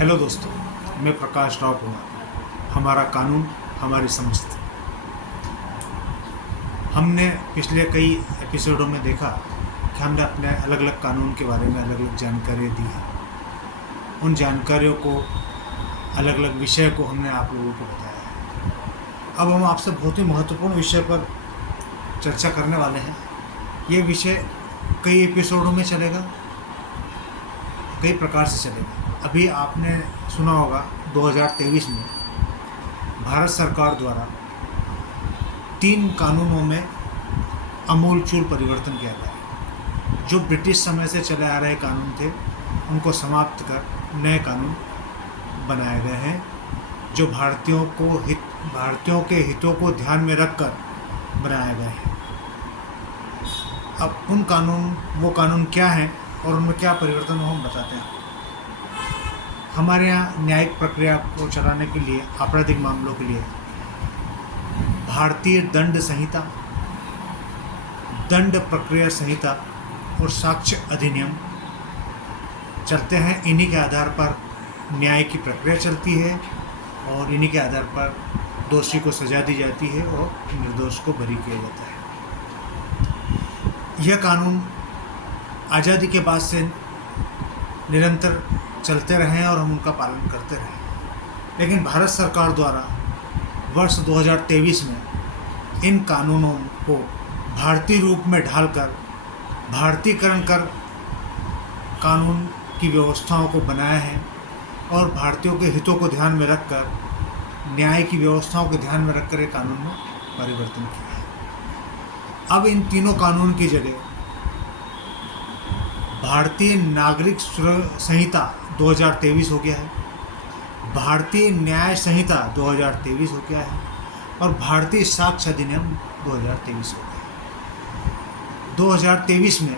Hello दोस्तों, मैं प्रकाश राव कुमार। हमारा कानून हमारी समझ। हमने पिछले कई एपिसोडों में देखा कि हमने अपने अलग अलग कानून के बारे में अलग अलग जानकारियाँ दी हैं। उन जानकारियों को, अलग अलग विषय को हमने आप लोगों को बताया है। अब हम आपसे बहुत ही महत्वपूर्ण विषय पर चर्चा करने वाले हैं। ये विषय कई एपिसोडों में चलेगा, कई प्रकार से चलेगा। अभी आपने सुना होगा 2023 में भारत सरकार द्वारा 3 कानूनों में आमूलचूल परिवर्तन किया गया। जो ब्रिटिश समय से चले आ रहे कानून थे उनको समाप्त कर नए कानून बनाए गए हैं, जो भारतीयों के हितों को ध्यान में रखकर बनाए गए हैं। अब वो कानून क्या हैं और उनमें क्या परिवर्तन हो हम बताते हैं। हमारे यहाँ न्यायिक प्रक्रिया को चलाने के लिए, आपराधिक मामलों के लिए भारतीय दंड संहिता, दंड प्रक्रिया संहिता और साक्ष्य अधिनियम चलते हैं। इन्हीं के आधार पर न्याय की प्रक्रिया चलती है और इन्हीं के आधार पर दोषी को सजा दी जाती है और निर्दोष को बरी किया जाता है। यह कानून आज़ादी के बाद से निरंतर चलते रहे और हम उनका पालन करते रहे, लेकिन भारत सरकार द्वारा वर्ष 2023 में इन कानूनों को भारतीय रूप में ढालकर भारतीयकरण कर कानून की व्यवस्थाओं को बनाया है और भारतीयों के हितों को ध्यान में रखकर, न्याय की व्यवस्थाओं को ध्यान में रखकर एक कानून में परिवर्तन किया है। अब इन तीनों कानून की जगह भारतीय नागरिक संहिता 2023 हो गया है, भारतीय न्याय संहिता 2023 हो गया है और भारतीय साक्ष्य अधिनियम 2023 हो गया है। 2023 में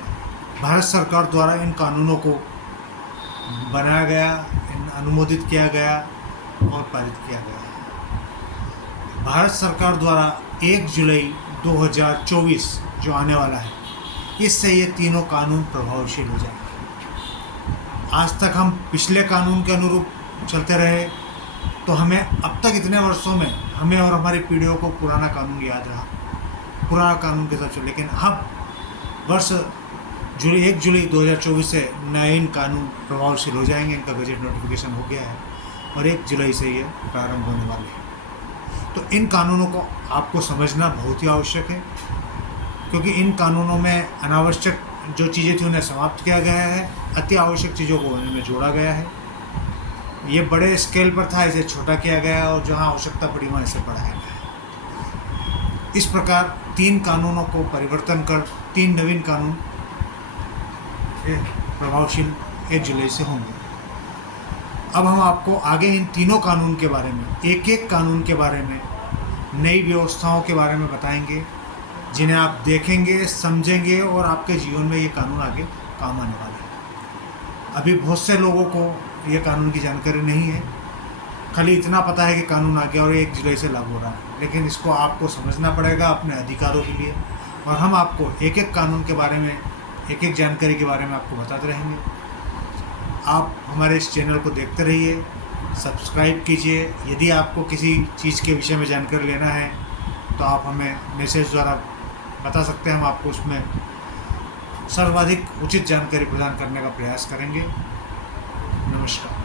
भारत सरकार द्वारा इन कानूनों को बनाया गया, अनुमोदित किया गया और पारित किया गया है। भारत सरकार द्वारा 1 जुलाई 2024 जो आने वाला है, इससे ये तीनों कानून प्रभावशील हो जाएंगे। आज तक हम पिछले कानून के अनुरूप चलते रहे तो हमें अब तक इतने वर्षों में हमें और हमारी पीढ़ियों को पुराना कानून याद रहा, पुराना कानून के साथ चले। लेकिन अब वर्ष 1 जुलाई 2024 से नए कानून प्रभावशील हो जाएंगे। इनका गजट नोटिफिकेशन हो गया है और 1 जुलाई से ये प्रारंभ होने वाले हैं। तो इन कानूनों को आपको समझना बहुत ही आवश्यक है, क्योंकि इन कानूनों में अनावश्यक जो चीज़ें थी उन्हें समाप्त किया गया है, अति आवश्यक चीज़ों को उनमें जोड़ा गया है। ये बड़े स्केल पर था, इसे छोटा किया गया और जहाँ आवश्यकता पड़ी वहाँ इसे बढ़ाया गया। इस प्रकार 3 कानूनों को परिवर्तन कर 3 नवीन कानून प्रभावशील 1 जुलाई से होंगे। अब हम आपको आगे इन तीनों कानून के बारे में, एक एक कानून के बारे में, नई व्यवस्थाओं के बारे में बताएंगे, जिन्हें आप देखेंगे, समझेंगे और आपके जीवन में ये कानून आगे काम आने वाले हैं। अभी बहुत से लोगों को ये कानून की जानकारी नहीं है, खाली इतना पता है कि कानून आ गया और 1 जुलाई से लागू हो रहा है, लेकिन इसको आपको समझना पड़ेगा अपने अधिकारों के लिए। और हम आपको एक एक कानून के बारे में, एक एक जानकारी के बारे में आपको बताते रहेंगे। आप हमारे इस चैनल को देखते रहिए, सब्सक्राइब कीजिए। यदि आपको किसी चीज़ के विषय में जानकारी लेना है तो आप हमें मैसेज द्वारा बता सकते हैं, हम आपको उसमें सर्वाधिक उचित जानकारी प्रदान करने का प्रयास करेंगे। नमस्कार।